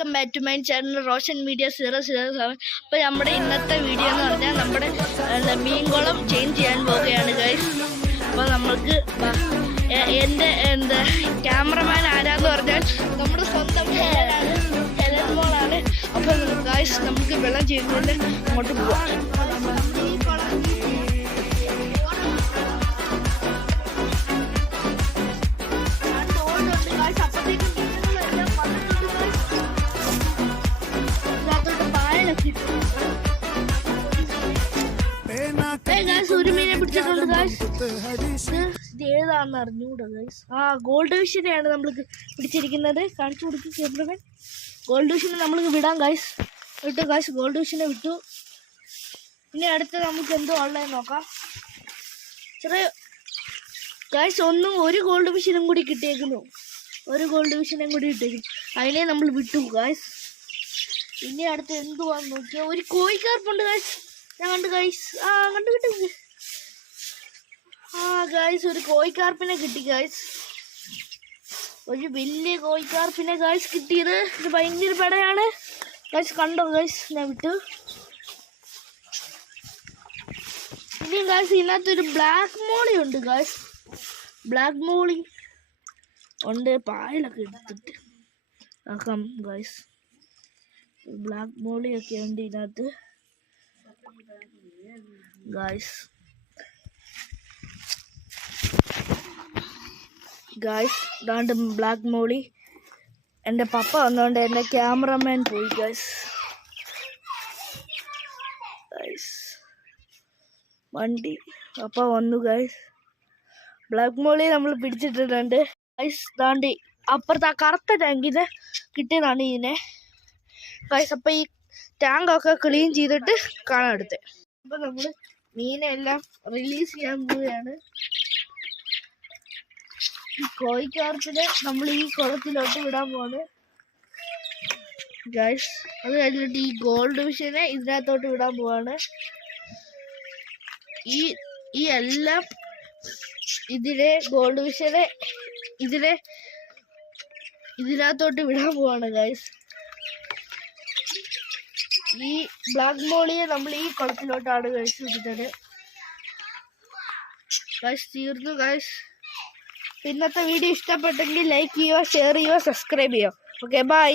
Welcome back to my channel Roshan media 007. അപ്പോൾ നമ്മുടെ ഇന്നത്തെ വീഡിയോ എന്ന് പറഞ്ഞാൽ നമ്മുടെ മീൻകുളം ചേഞ്ച് ചെയ്യാൻ പോവുകയാണ് ഗൈസ്. അപ്പോൾ നമ്മൾക്ക് എൻ്റെ ക്യാമറമാൻ ആരാന്ന് പറഞ്ഞാൽ നമ്മുടെ സ്വന്തം ഹെലൻ മോളാണ്. അപ്പോൾ ഗൈസ് നമുക്ക് വെള്ളം ചെയ്യുന്നതിന് അങ്ങോട്ട് പോവാം. ഒരു മീനെ പിടിച്ചിട്ടുണ്ട് ഏതാണെന്ന് അറിഞ്ഞൂടാ ഗൈസ്. ഗോൾഡ് ഫിഷിനെയാണ് നമ്മൾ പിടിച്ചിരിക്കുന്നത്. കാണിച്ചു കൊടുക്കും ക്യാമറമാൻ. ഗോൾഡ് ഫിഷിനെ നമ്മൾക്ക് വിടാം ഗൈസ്. വിട്ടു ഗൈസ്, ഗോൾഡ് ഫിഷിനെ വിട്ടു. ഇനി അടുത്ത് നമുക്ക് എന്തോ ഓൺലൈൻ നോക്കാം. ചെറിയ ഗൈസ് ഒരു ഗോൾഡ് ഫിഷിനും കൂടി കിട്ടിയേക്കുന്നു. ഒരു ഗോൾഡ് ഫിഷിനെയും കൂടി ഇട്ടേക്കുന്നു. അതിനെ നമ്മൾ വിട്ടു ഗൈസ്. ഇനി അടുത്ത് എന്തുവാന്ന് നോക്കിയാൽ ഒരു കോഴിക്കാർപ്പുണ്ട് ഗൈസ്. ഞാൻ കണ്ടു ഗൈസ്. കണ്ടു കിട്ടും. ഗൈസ് ഒരു കോഴിക്കാർപ്പിനെ കിട്ടി ഗൈസ്. ഒരു വലിയ കോഴിക്കാർപ്പിനെ ഗൈസ് കിട്ടിയത്. ഇത് ഭയങ്കര പടയാണ് ഗൈസ്. കണ്ടോ ഗൈസ്, ഞാൻ വിട്ടു. ഇനി ഗൈസ് ഇതിനകത്തൊരു ബ്ലാക്ക് മോളി ഉണ്ട് ഗൈസ്. ബ്ലാക്ക് മോളി ഉണ്ട്. പായലൊക്കെ എടുത്തിട്ട് ആക്കാം ഗൈസ്. ബ്ലാക്ക് മോളിയൊക്കെ ഉണ്ട് ഇതിനകത്ത് ഗൈസ്. ഇതാണ്ട് ബ്ലാക്ക് മോളി. എൻ്റെ പപ്പ വന്നുകൊണ്ട് എൻ്റെ ക്യാമറമാൻ പോയി ഗൈസ്. വണ്ടി പപ്പ വന്നു ഗൈസ്. ബ്ലാക്ക് മോളി നമ്മൾ പിടിച്ചിട്ടിട്ടുണ്ട് ഗൈസ്. ഇതാണ്ട് അപ്പുറത്ത് കറുത്ത ടാങ്കിന് കിട്ടിയതാണ് ഇതിനെ ഗൈസ്. അപ്പം ഈ ടാങ്കൊക്കെ ക്ലീൻ ചെയ്തിട്ട് കാണാൻ എടുത്തത്. അപ്പം നമ്മൾ മീനെല്ലാം റിലീസ് ചെയ്യാൻ പോവുകയാണ്. ഈ കോഴിക്കാർപ്പിനെ നമ്മൾ ഈ കുളത്തിലോട്ട് വിടാൻ പോവാണ് ഗൈസ്. അത് കഴിഞ്ഞിട്ട് ഈ ഗോൾഡ് ഫിഷിനെ ഇതിനകത്തോട്ട് വിടാൻ പോവാണ്. ഈ എല്ലാം ഇതിനെ ഗോൾഡ് ഫിഷിനെ ഇതിനകത്തോട്ട് വിടാൻ പോവാണ് ഗൈസ്. ഈ ബ്ലാക്ക് മോളിയെ നമ്മൾ ഈ കുളത്തിലോട്ടാണ് ഗൈസ് വിടുന്നത് ഗൈസ്. തീർന്നു ഗൈസ്. ഇന്നത്തെ വീഡിയോ ഇഷ്ടപ്പെട്ടെങ്കിൽ ലൈക്ക് ചെയ്യുക, ഷെയർ ചെയ്യുക, സബ്സ്ക്രൈബ് ചെയ്യുക. Okay, by.